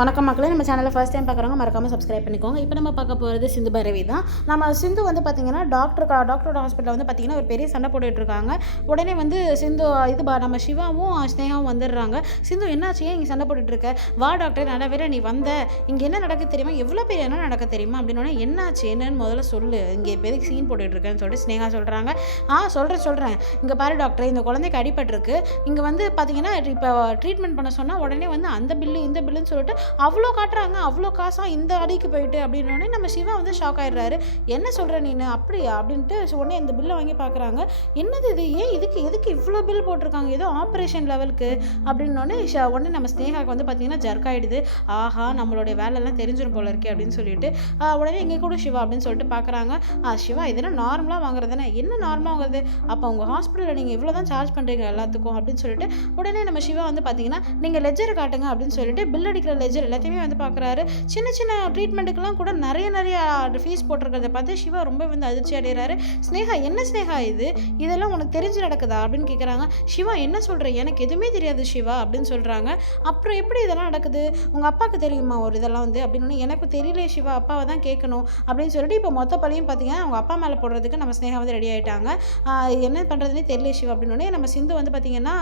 வணக்கம் மக்களே நம்ம சேனலில் ஃபஸ்ட் டைம் பார்க்குறவங்க மறக்காமல் சப்ஸ்கிரைப் பண்ணிக்கோங்க. இப்போ நம்ம பார்க்க போகிறது சிந்து பரவி தான். நம்ம சிந்து வந்து பார்த்திங்கன்னா டாக்டர் டாக்டரோட ஹாஸ்பிட்டலில் வந்து பார்த்தீங்கன்னா ஒரு பெரிய சண்டை போட்டுட்டு இருக்காங்க. உடனே வந்து சிந்து இது பா நம்ம சிவாவும் ஸ்னேகாவும் வந்துடுறாங்க. சிந்து என்னாச்சு? ஏன் இங்கே சண்டை போட்டுட்டு இருக்க? வா டாக்டர் நல்ல நீ வந்த. இங்கே என்ன நடக்க தெரியுமா? எவ்வளோ பெரிய என்ன நடக்க தெரியுமா? அப்படின்னு என்னாச்சு? என்னன்னு முதல்ல சொல்லு. இங்கே பேருக்கு சீன் போட்டுட்டு இருக்கேன்னு சொல்லிட்டு ஸ்னேகா சொல்கிறாங்க ஆ சொல்கிறேன் சொல்கிறேன் இங்கே பாரு டாக்டர் இந்த குழந்தைக்கு அடிபட்டிருக்கு. இங்கே வந்து பார்த்திங்கன்னா இப்போ ட்ரீட்மெண்ட் பண்ண சொன்னால் உடனே வந்து அந்த பில்லு இந்த பில்லுன்னு சொல்லிட்டு அவ்வளோ காட்டுறாங்க அவ்வளோ காசாக இந்த அடிக்கு போயிட்டு அப்படின்னோடனே நம்ம சிவா வந்து ஷாக் ஆயிடுறாரு. என்ன சொல்கிற நீனு? அப்படியா? அப்படின்ட்டு உடனே இந்த பில்லை வாங்கி பார்க்குறாங்க என்னது இது? ஏன் இதுக்கு எதுக்கு இவ்வளோ பில் போட்டிருக்காங்க? ஏதோ ஆப்ரேஷன் லெவலுக்கு அப்படின்னோடனே ஷ- உடனே நம்ம ஸ்னேகாவுக்கு வந்து பார்த்தீங்கன்னா ஜர்க் ஆயிடுது. ஆஹா நம்மளுடைய வேலையெல்லாம் தெரிஞ்சிடும் போல இருக்கே அப்படின்னு சொல்லிட்டு உடனே இங்கே கூட சிவா அப்படின்னு சொல்லிட்டு பார்க்குறாங்க ஆ சிவா இதெல்லாம் நார்மலாக வாங்குறது தானே? என்ன நார்மலாக வாங்குறது? அப்போ உங்கள் ஹாஸ்பிட்டலில் நீங்கள் இவ்வளோ தான் சார்ஜ் பண்ணுறீங்க எல்லாத்துக்கும் அப்படின்னு சொல்லிட்டு உடனே நம்ம சிவா வந்து பார்த்தீங்கன்னா நீங்கள் லெஜர் காட்டுங்க அப்படின்னு சொல்லிட்டு பில் அடிக்கிற லெஜர் எல்லாத்தையுமே வந்து பார்க்குறாரு சின்ன சின்ன ட்ரீட்மெண்ட்டுக்கெல்லாம் கூட நிறைய நிறைய ஃபீஸ் போட்டிருக்கிறத பார்த்து சிவா ரொம்ப வந்து அதிர்ச்சி அடைகிறாரு. ஸ்னேகா என்ன ஸ்னேகா இது? இதெல்லாம் உனக்கு தெரிஞ்சு நடக்குதா? அப்படின்னு கேட்குறாங்க சிவா என்ன சொல்கிற எனக்கு எதுவுமே தெரியாது சிவா அப்படின்னு சொல்கிறாங்க அப்புறம் எப்படி இதெல்லாம் நடக்குது? உங்கள் அப்பாவுக்கு தெரியுமா ஒரு இதெல்லாம் வந்து? அப்படின்னு எனக்கு தெரியல சிவா அப்பாவை தான் கேட்கணும் அப்படின்னு சொல்லிட்டு இப்போ மொத்த பழியும் பார்த்தீங்கன்னா அவங்க அப்பா மேலே போடுறதுக்கு நம்ம ஸ்னேகா வந்து ரெடி ஆகிட்டாங்க என்ன பண்ணுறதுனே தெரியல சிவா அப்படின்னு நம்ம சிந்து வந்து பார்த்தீங்கன்னா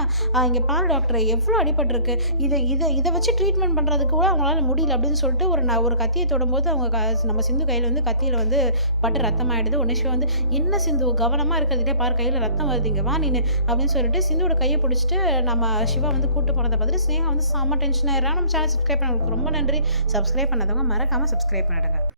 இங்கே பால் டாக்டர் எவ்வளோ அடிபட்டிருக்கு? இதை இதை இதை வச்சு ட்ரீட்மெண்ட் பண்ணுறதுக்கு கூட அவங்களால முடியல அப்படின்னு சொல்லிட்டு ஒரு ந- ஒரு கத்தியை தொடும்போது அவங்க க- நம்ம சிந்து கையில் வந்து கத்தியில் வந்து பட்டு ரத்தம் ஆகிடுது உடனே வந்து என்ன சிந்து கவனமாக இருக்கிறதுலே பாரு கையில் ரத்தம் வருதுங்க வா நீ அப்படின்னு சொல்லிட்டு சிந்துவோட கையை பிடிச்சிட்டு நம்ம சிவா வந்து கூட்டு போனதை பார்த்துட்டு ஸ்னேகா வந்து செம்ம டென்ஷன் ஆயிடுறா. நம்ம சேனல் சப்ஸ்கிரைப் பண்ண ரொம்ப நன்றி. சப்ஸ்கிரைப் பண்ணாதவங்க மறக்காமல் சப்ஸ்கிரைப் பண்ணிடுங்க.